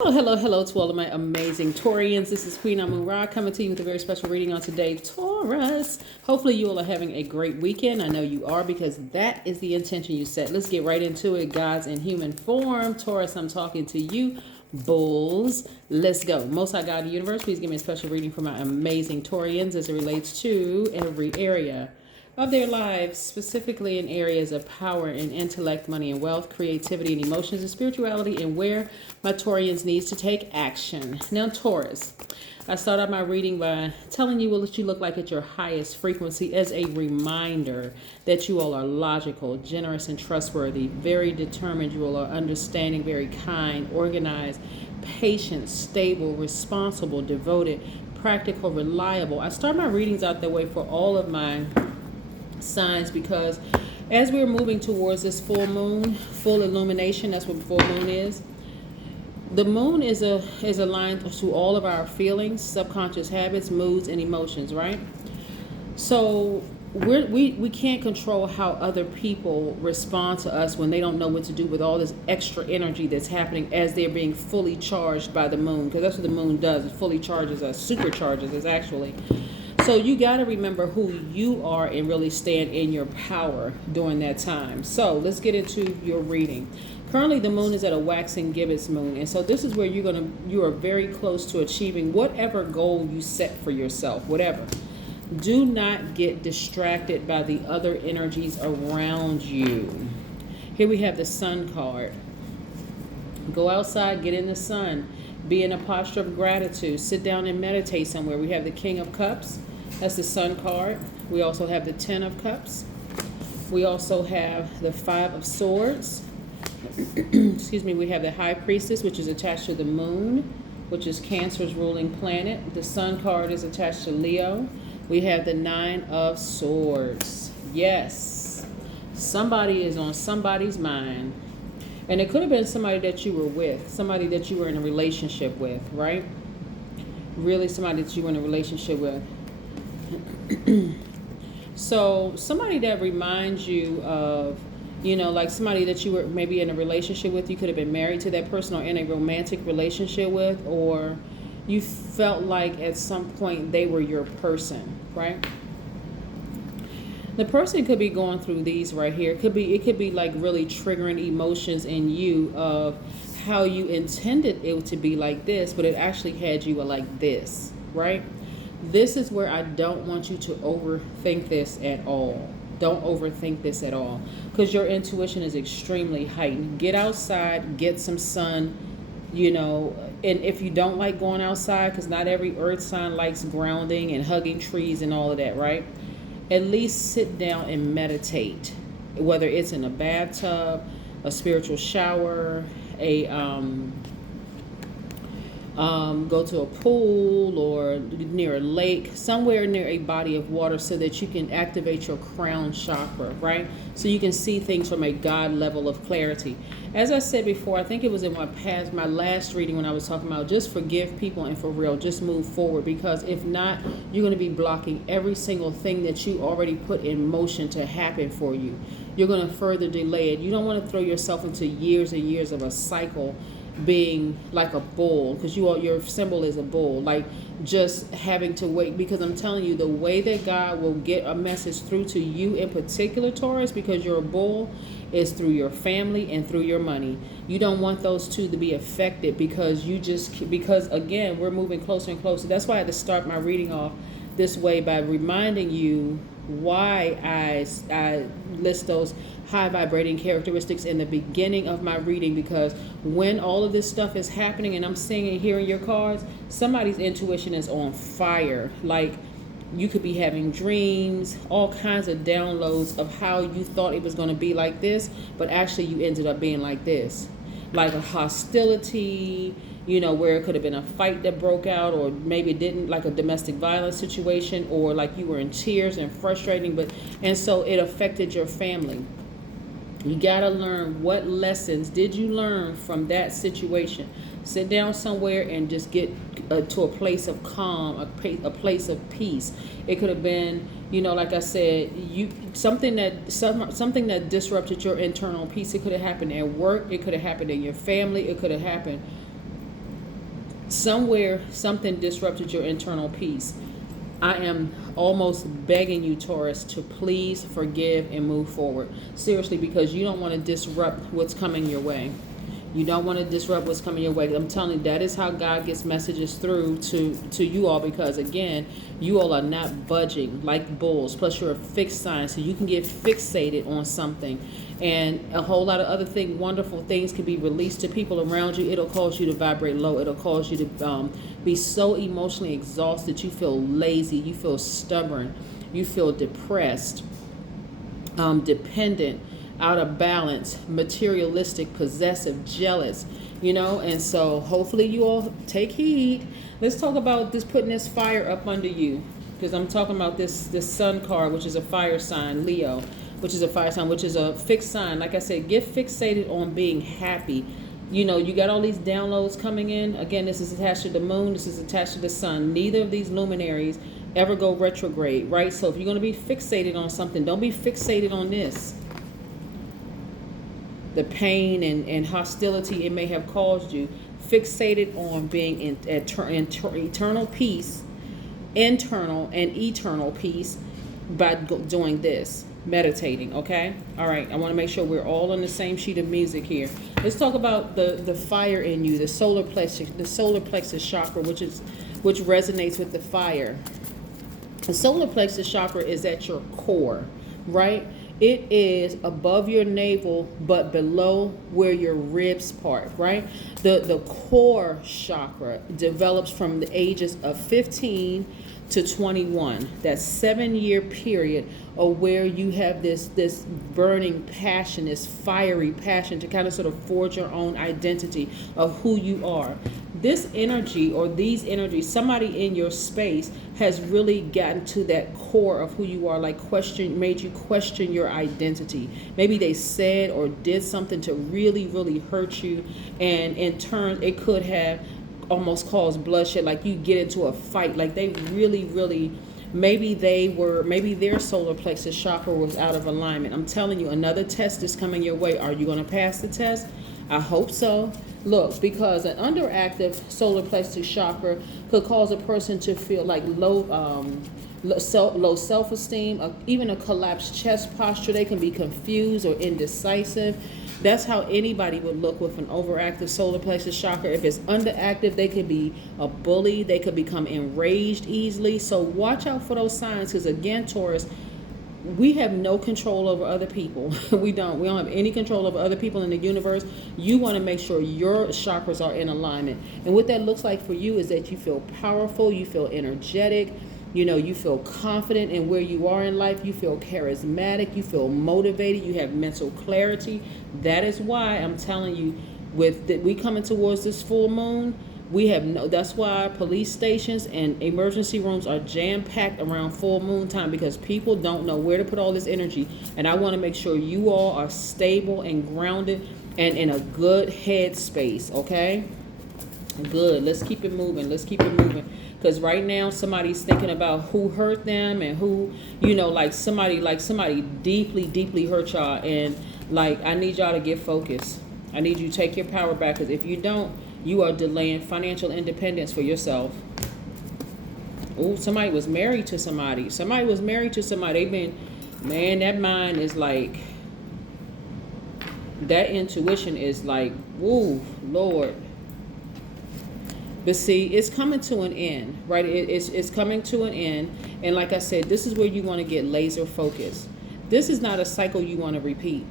Hello to all of my amazing Taurians. This is Queen Amun Ra coming to you with a very special reading on today, Taurus. Hopefully you all are having a great weekend. I know you are because that is the intention you set. Let's get right into it. God's in human form. Taurus, I'm talking to you. Bulls, let's go. Most High God of the universe, please give me a special reading for my amazing Taurians as it relates to every area of their lives, specifically in areas of power and intellect, money and wealth, creativity and emotions and spirituality, and where my Taurians needs to take action. Now, Taurus, I start out my reading by telling you what you look like at your highest frequency as a reminder that you all are logical, generous, and trustworthy, very determined. You all are understanding, very kind, organized, patient, stable, responsible, devoted, practical, reliable. I start my readings out that way for all of my signs because as we're moving towards this full moon, full illumination, that's what full moon is. The moon is aligned to all of our feelings, subconscious habits, moods, and emotions, right? So we can't control how other people respond to us when they don't know what to do with all this extra energy that's happening as they're being fully charged by the moon, because that's what the moon does. It fully charges us, supercharges us actually. So you got to remember who you are and really stand in your power during that time. So let's get into your reading. Currently, the moon is at a waxing gibbous moon, and so this is where you are very close to achieving whatever goal you set for yourself, whatever. Do not get distracted by the other energies around you. Here we have the Sun card. Go outside, get in the sun, be in a posture of gratitude, sit down and meditate somewhere. We have the King of Cups. That's the Sun card. We also have the Ten of Cups. We also have the Five of Swords. Excuse me. We have the High Priestess, which is attached to the Moon, which is Cancer's ruling planet. The Sun card is attached to Leo. We have the Nine of Swords. Yes. Somebody is on somebody's mind. And it could have been somebody that you were with, somebody that you were in a relationship with, right? Really somebody that you were in a relationship with. So somebody that reminds you of, like somebody that you were maybe in a relationship with, you could have been married to that person or in a romantic relationship with, or you felt like at some point they were your person, right? The person could be going through these right here. It could be like really triggering emotions in you of how you intended it to be like this, but it actually had you like this, right? This is where I don't want you to overthink this at all. Don't overthink this at all, because your intuition is extremely heightened. Get outside, get some sun, and if you don't like going outside, because not every earth sign likes grounding and hugging trees and all of that, right? At least sit down and meditate, whether it's in a bathtub, a spiritual shower, go to a pool or near a lake, somewhere near a body of water, so that you can activate your crown chakra, right? So you can see things from a God level of clarity. As I said before, I think it was in my last reading when I was talking about just forgive people and for real, just move forward, because if not, you're going to be blocking every single thing that you already put in motion to happen for you. You're going to further delay it. You don't want to throw yourself into years and years of a cycle being like a bull, because your symbol is a bull, like just having to wait. Because I'm telling you, the way that God will get a message through to you in particular, Taurus, because you're a bull, is through your family and through your money. You don't want those two to be affected, because again, we're moving closer and closer. That's why I had to start my reading off this way by reminding you why I list those high vibrating characteristics in the beginning of my reading, because when all of this stuff is happening and I'm seeing and hearing your cards, somebody's intuition is on fire. Like, you could be having dreams, all kinds of downloads of how you thought it was going to be like this, but actually you ended up being like this. Like a hostility, where it could have been a fight that broke out, or maybe it didn't, like a domestic violence situation, or like you were in tears and frustrating, and so it affected your family. You got to learn, what lessons did you learn from that situation? Sit down somewhere and just get to a place of calm, a place of peace. It could have been, like I said, something that disrupted your internal peace. It could have happened at work. It could have happened in your family. It could have happened Somewhere, something disrupted your internal peace. I am almost begging you, Taurus, to please forgive and move forward. Seriously, because you don't want to disrupt what's coming your way. You don't want to disrupt what's coming your way. I'm telling you, that is how God gets messages through to you all, because, again, you all are not budging like bulls. Plus, you're a fixed sign, so you can get fixated on something. And a whole lot of other wonderful things can be released to people around you. It'll cause you to vibrate low. It'll cause you to be so emotionally exhausted. You feel lazy. You feel stubborn. You feel depressed, dependent, out of balance, materialistic, possessive, jealous, and so hopefully you all take heed. Let's talk about this, putting this fire up under you, because I'm talking about this sun card, which is a fire sign, Leo, which is a fire sign, which is a fixed sign. Like I said, get fixated on being happy. You got all these downloads coming in. Again, this is attached to the moon. This is attached to the sun. Neither of these luminaries ever go retrograde, right? So if you're going to be fixated on something, don't be fixated on this. The pain and hostility it may have caused you. Fixated on being in eternal peace, internal and eternal peace, by doing this, meditating. Okay, all right, I want to make sure we're all on the same sheet of music here. Let's talk about the fire in you, the solar plexus chakra, which resonates with the fire. The solar plexus chakra is at your core, right? It is above your navel, but below where your ribs part, right? The core chakra develops from the ages of 15 to 21. That 7-year period of where you have this burning passion, this fiery passion to kind of sort of forge your own identity of who you are. This energy, or these energies, somebody in your space has really gotten to that core of who you are, like made you question your identity. Maybe they said or did something to really, really hurt you, and in turn, it could have almost caused bloodshed, like you get into a fight, like they really, really, maybe their solar plexus chakra was out of alignment. I'm telling you, another test is coming your way. Are you going to pass the test? I hope so. Look, because an underactive solar plexus chakra could cause a person to feel like low self-esteem, even a collapsed chest posture. They can be confused or indecisive. That's how anybody would look with an overactive solar plexus chakra. If it's underactive, they could be a bully. They could become enraged easily. So watch out for those signs, because again, Taurus, we have no control over other people. We don't have any control over other people in the universe. You want to make sure your chakras are in alignment. And what that looks like for you is that you feel powerful, you feel energetic, you feel confident in where you are in life, you feel charismatic, you feel motivated, you have mental clarity. That is why I'm telling you, we coming towards this full moon, that's why police stations and emergency rooms are jam-packed around full moon time, because people don't know where to put all this energy. And I want to make sure you all are stable and grounded and in a good headspace, okay? Good. Let's keep it moving. Because right now somebody's thinking about who hurt them and who, like somebody deeply, deeply hurt y'all. And like, I need y'all to get focused. I need you to take your power back, because if you don't, you are delaying financial independence for yourself. Oh, somebody was married to somebody. They've been, man, that mind is like, that intuition is like, woo, Lord. But see, it's coming to an end, right? It's coming to an end. And like I said, this is where you want to get laser focused. This is not a cycle you want to repeat.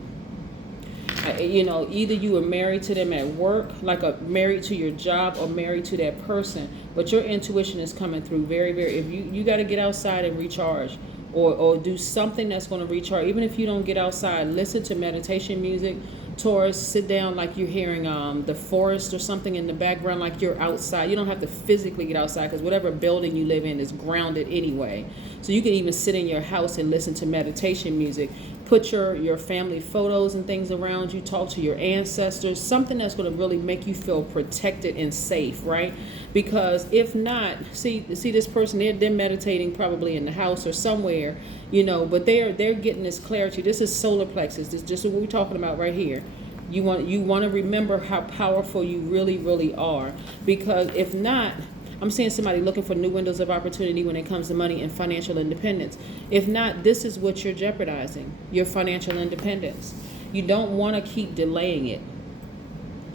Either you were married to them at work, married to your job, or married to that person, but your intuition is coming through very, very, if you got to get outside and recharge, or do something that's going to recharge. Even if you don't get outside, listen to meditation music. Taurus, sit down like you're hearing the forest or something in the background, like you're outside. You don't have to physically get outside, because whatever building you live in is grounded anyway. So you can even sit in your house and listen to meditation music. Put your family photos and things around you. Talk to your ancestors. Something that's going to really make you feel protected and safe, right? Because if not, see this person, they're meditating probably in the house or somewhere, but they're getting this clarity. This is solar plexus. This is just what we're talking about right here. You want to remember how powerful you really, really are. Because if not, I'm seeing somebody looking for new windows of opportunity when it comes to money and financial independence. If not, this is what you're jeopardizing, your financial independence. You don't want to keep delaying it.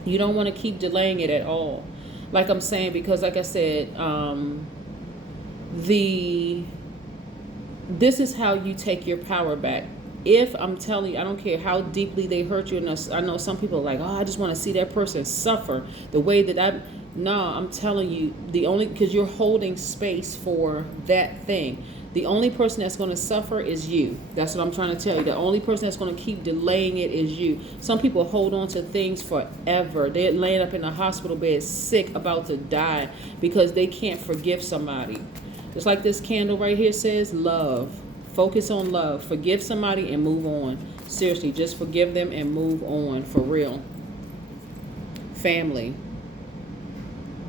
You don't want to keep delaying it at all. Like I'm saying, because like I said, this is how you take your power back. If I'm telling you, I don't care how deeply they hurt you. And I know some people are like, oh, I just want to see that person suffer the way that I'm telling you, because you're holding space for that thing. The only person that's going to suffer is you. That's what I'm trying to tell you. The only person that's going to keep delaying it is you. Some people hold on to things forever. They're laying up in a hospital bed sick, about to die, because they can't forgive somebody. Just like this candle right here says, love. Focus on love. Forgive somebody and move on. Seriously, just forgive them and move on, for real. Family.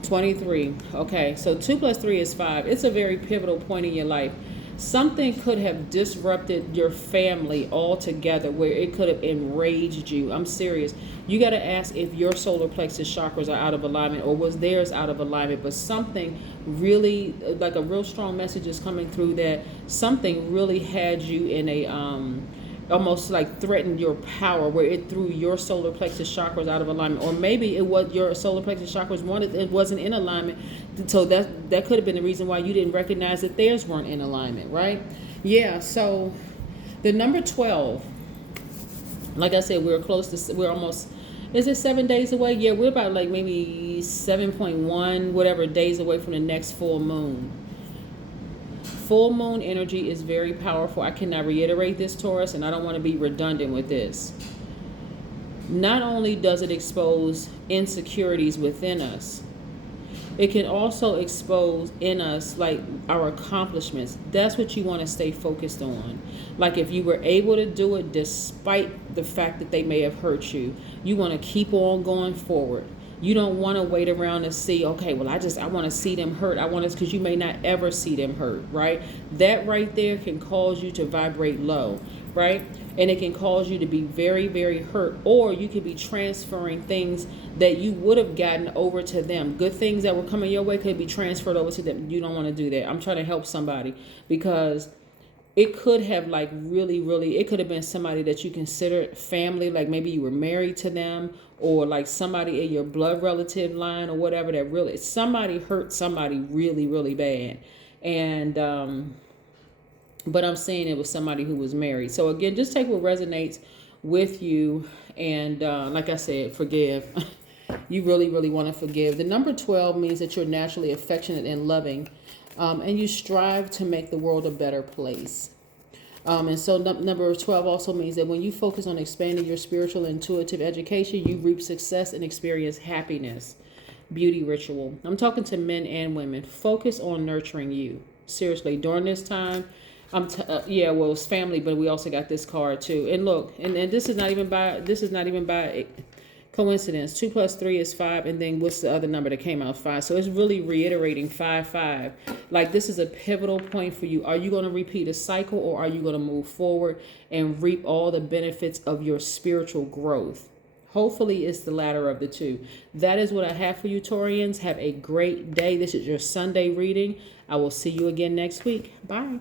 23. Okay, so 2 + 3 is 5. It's a very pivotal point in your life. Something could have disrupted your family altogether, where it could have enraged you. I'm serious. You got to ask if your solar plexus chakras are out of alignment, or was theirs out of alignment. But something really, like a real strong message is coming through, that something really had you in a almost like threatened your power, where it threw your solar plexus chakras out of alignment. Or maybe it was your solar plexus chakras it wasn't in alignment, so that could have been the reason why you didn't recognize that theirs weren't in alignment, right? Yeah. So the number 12, like I said, we're almost, is it 7 days away? Yeah, we're about like maybe 7.1 whatever days away from the next full moon. Full moon energy is very powerful. I cannot reiterate this, Taurus, and I don't want to be redundant with this. Not only does it expose insecurities within us, it can also expose in us like our accomplishments. That's what you want to stay focused on. Like if you were able to do it despite the fact that they may have hurt you, you want to keep on going forward. You don't want to wait around and see, okay, well, I want to see them hurt. Because you may not ever see them hurt, right? That right there can cause you to vibrate low, right? And it can cause you to be very, very hurt. Or you could be transferring things that you would have gotten over to them. Good things that were coming your way could be transferred over to them. You don't want to do that. I'm trying to help somebody, because it could have like really, really, it could have been somebody that you considered family, like maybe you were married to them, or like somebody in your blood relative line or whatever, that really, somebody hurt somebody really, really bad. And, but I'm saying it was somebody who was married. So again, just take what resonates with you. And like I said, forgive. You really, really want to forgive. The number 12 means that you're naturally affectionate and loving. And you strive to make the world a better place. And so number 12 also means that when you focus on expanding your spiritual intuitive education, you reap success and experience happiness. Beauty ritual. I'm talking to men and women. Focus on nurturing you. Seriously, during this time, well, it's family, but we also got this card too. And look, and this is not even by coincidence. 2 + 3 is 5, and then what's the other number that came out? 5. So it's really reiterating 5-5. Like this is a pivotal point for you. Are you going to repeat a cycle, or are you going to move forward and reap all the benefits of your spiritual growth? Hopefully it's the latter of the two. That is what I have for you, Taurians. Have a great day. This is your Sunday reading. I will see you again next week. Bye.